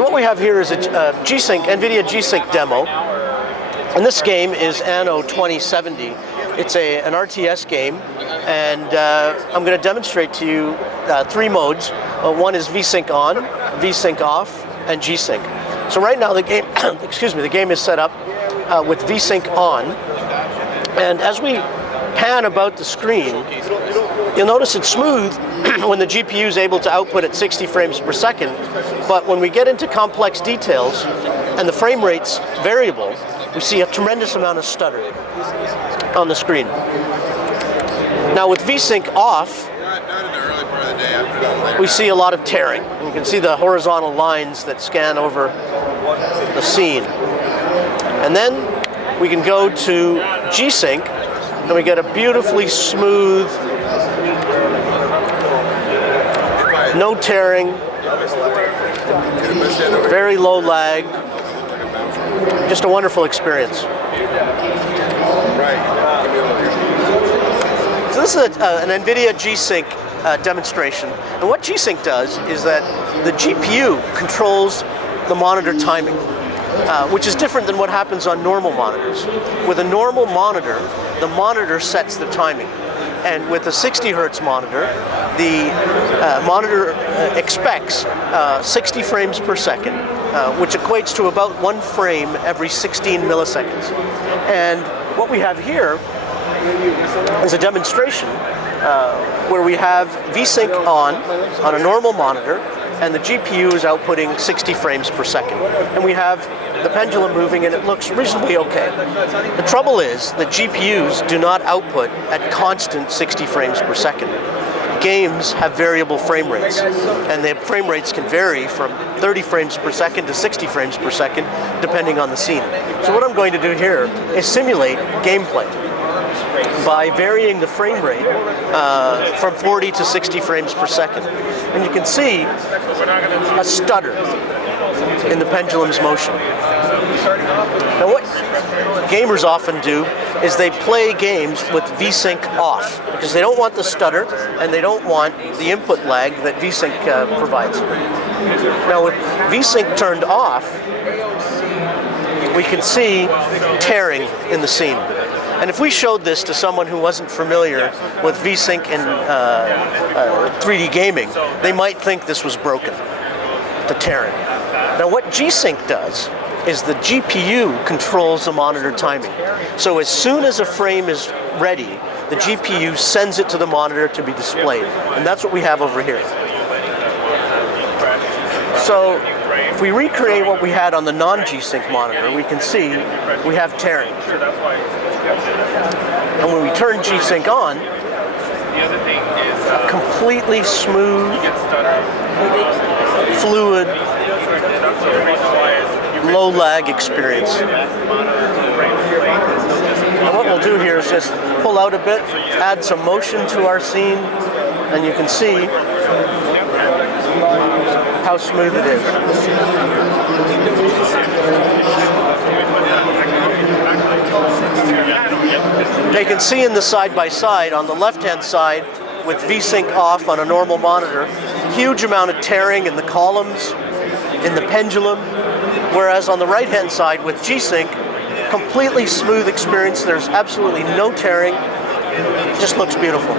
So what we have here is a G-Sync, Nvidia G-Sync demo. And this game is Anno 2070. It's an RTS game, and I'm going to demonstrate to you three modes. One is VSync on, VSync off, and G-Sync. So right now the game, the game is set up with VSync on, and as we pan about the screen, you'll notice it's smooth when the GPU is able to output at 60 frames per second, but when we get into complex details and the frame rate's variable, we see a tremendous amount of stutter on the screen. Now with VSync off, we see a lot of tearing. You can see the horizontal lines that scan over the scene. And then we can go to G-Sync, and we get a beautifully smooth, no tearing, very low lag, just a wonderful experience. So this is an Nvidia G-Sync demonstration, and what G-Sync does is that the GPU controls the monitor timing, which is different than what happens on normal monitors. With a normal monitor, the monitor sets the timing. And with a 60 Hertz monitor, the monitor expects 60 frames per second, which equates to about 1 frame every 16 milliseconds. And what we have here is a demonstration where we have VSync on a normal monitor, and the GPU is outputting 60 frames per second. And we have the pendulum moving, and it looks reasonably okay. The trouble is that GPUs do not output at constant 60 frames per second. Games have variable frame rates, and the frame rates can vary from 30 frames per second to 60 frames per second, depending on the scene. So what I'm going to do here is simulate gameplay by varying the frame rate from 40 to 60 frames per second. And you can see a stutter in the pendulum's motion. Now what gamers often do is they play games with VSync off, because they don't want the stutter and they don't want the input lag that VSync provides. Now with VSync turned off, we can see tearing in the scene. And if we showed this to someone who wasn't familiar with VSync and 3D gaming, they might think this was broken, the tearing. Now what G-Sync does is the GPU controls the monitor timing. So as soon as a frame is ready, the GPU sends it to the monitor to be displayed. And that's what we have over here. So if we recreate what we had on the non-G-Sync monitor, we can see we have tearing. And when we turn G-Sync on, a completely smooth, fluid, low lag experience. And what we'll do here is just pull out a bit, add some motion to our scene, and you can see how smooth it is. You can see in the side-by-side, on the left-hand side, with VSync off on a normal monitor, huge amount of tearing in the columns, in the pendulum, whereas on the right-hand side with G-Sync, completely smooth experience. There's absolutely no tearing. It just looks beautiful.